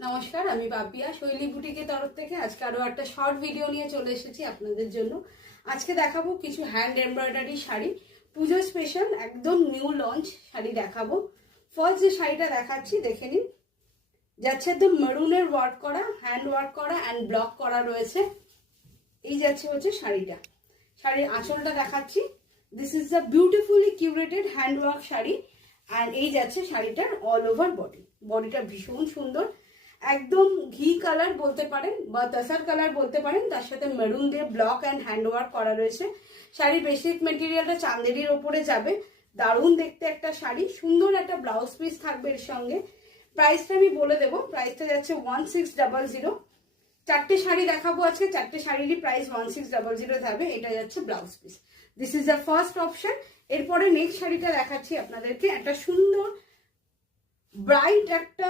নমস্কার, আমি বাপিয়া শৈলী বুটিকের তরফ থেকে আজকে আরো একটা শর্ট ভিডিও নিয়ে চলে এসেছি আপনাদের জন্য। আজকে দেখাবো কিছু হ্যান্ড এমব্রয়ডারি শাড়ি, পুজো স্পেশাল একদম নিউ লঞ্চ শাড়ি দেখাবো। ফার্স্ট যে শাড়িটা দেখাচ্ছি দেখে নিন, যাচ্ছে একদম মেরুনের ওয়ার্ক করা, হ্যান্ড ওয়ার্ক করা অ্যান্ড ব্লক করা রয়েছে। এই যাচ্ছে হচ্ছে শাড়িটা, শাড়ির আঁচলটা দেখাচ্ছি। This is the beautifully curated hand work sari and এই যাচ্ছে শাড়িটার অল ওভার বডি। বডিটা ভীষণ সুন্দর, একদম ঘি কালার বলতে পারেন বা তাসার কালার বলতে পারেন, তার সাথে মেরুন দিয়ে ব্লক অ্যান্ড হ্যান্ড ওয়ার্ক করা রয়েছে। শাড়ির বেসিক মেটেরিয়ালটা চান্দেরির ওপরে যাবে, দারুণ দেখতে একটা শাড়ি। সুন্দর একটা ব্লাউজ পিস থাকবে এর সঙ্গে। প্রাইসটা আমি বলে দেবো, প্রাইসটা যাচ্ছে 1600। চারটে শাড়ি দেখাবো আজকে, চারটে শাড়িরই প্রাইস 1600 থাকবে। এটা যাচ্ছে blouse piece. This is the first option. এরপরে নেক্সট শাড়িটা দেখাচ্ছি আপনাদেরকে, একটা সুন্দর ব্রাইট একটা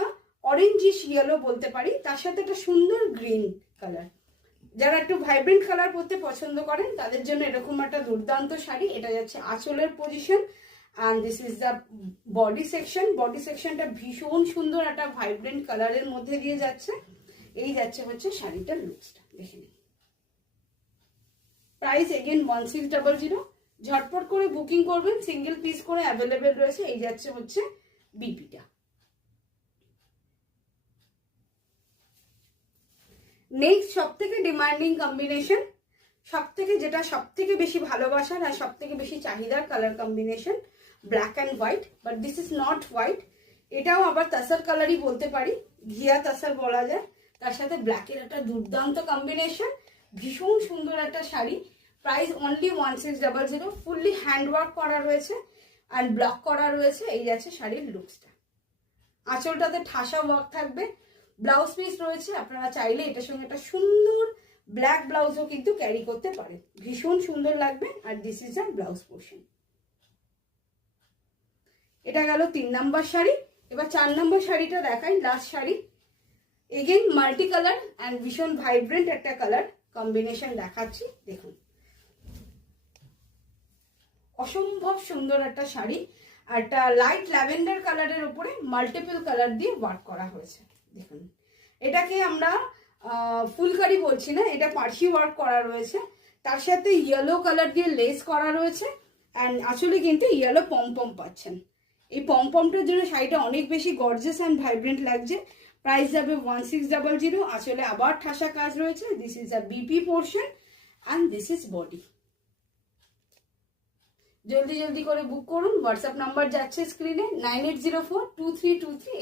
অরেঞ্জিশ ইয়েলো বলতে পারি, তার সাথে একটা সুন্দর গ্রিন কালার। যারা একটু ভাইব্রেন্ট কালার পরতে পছন্দ করেন তাদের জন্য এরকম একটা দুর্দান্ত শাড়ি। এটা যাচ্ছে আঁচলের position and this is the body section. Body সেকশনটা ভীষণ সুন্দর একটা ভাইব্রেন্ট কালারের মধ্যে দিয়ে যাচ্ছে। এই যাচ্ছে হচ্ছে শাড়িটার লুকসটা, দেখে নিন। Price again 1600। ঝটপট করে বুকিং করবেন, সিঙ্গেল পিস করে অ্যাভেলেবেল রয়েছে। এই যাচ্ছে হচ্ছে বিপিটা। নেক্সট সব থেকে ডিমান্ডিং কম্বিনেশন, যেটা সব থেকে বেশি ভালোবাসার আর সব থেকে বেশি চাহিদার colour combination, black and white. But this is not white, এটাও আবার তাসার কালারই বলতে পারি, ঘিয়া তাসার বলা যায়। তার সাথে ব্ল্যাকের একটা দুর্দান্ত কম্বিনেশন, ভীষণ সুন্দর একটা sari. Price only 1600। Fully handwork করা রয়েছে অ্যান্ড ব্লক করা রয়েছে। এই যাচ্ছে শাড়ির লুকসটা। আঁচলটাতে ঠাসা ওয়ার্ক থাকবে, ব্লাউজ পিস রয়েছে। আপনারা চাইলে এটার সঙ্গে একটা সুন্দর ব্ল্যাক ব্লাউজও কিন্তু ক্যারি করতে পারেন, ভীষণ সুন্দর লাগবে। আর this is a blouse portion. এটা গেল 3 নম্বর শাড়ি। এবার 4 নম্বর শাড়িটা দেখাই, last sari. Again multi colour and ভীষণ ভাইব্রেন্ট একটা কালার কম্বিনেশন দেখাচ্ছি, দেখুন। অসম্ভব সুন্দর একটা শাড়ি, একটা লাইট ল্যাভেন্ডার কালারের উপরে মাল্টিপল কালার দিয়ে ওয়ার্ক করা হয়েছে, দেখুন। এটাকে আমরা ফুলকারি বলছি না, এটা পার্সি ওয়ার্ক করা রয়েছে। তার সাথে ইয়েলো কালার দিয়ে লেস করা রয়েছে অ্যান্ড আসলে কিন্তু ইয়েলো পমপম পাচ্ছেন। এই পমপমটার জন্য শাড়িটা অনেক বেশি গর্জিয়াস অ্যান্ড ভাইব্রেন্ট লাগছে। প্রাইস যাবে 1600। আসলে আবার ঠাসা কাজ রয়েছে। This is a BP portion and this is body. জলদি জলদি করে বুক করুন। হোয়াটসঅ্যাপ নাম্বার যাচ্ছে স্ক্রিনে, 98042323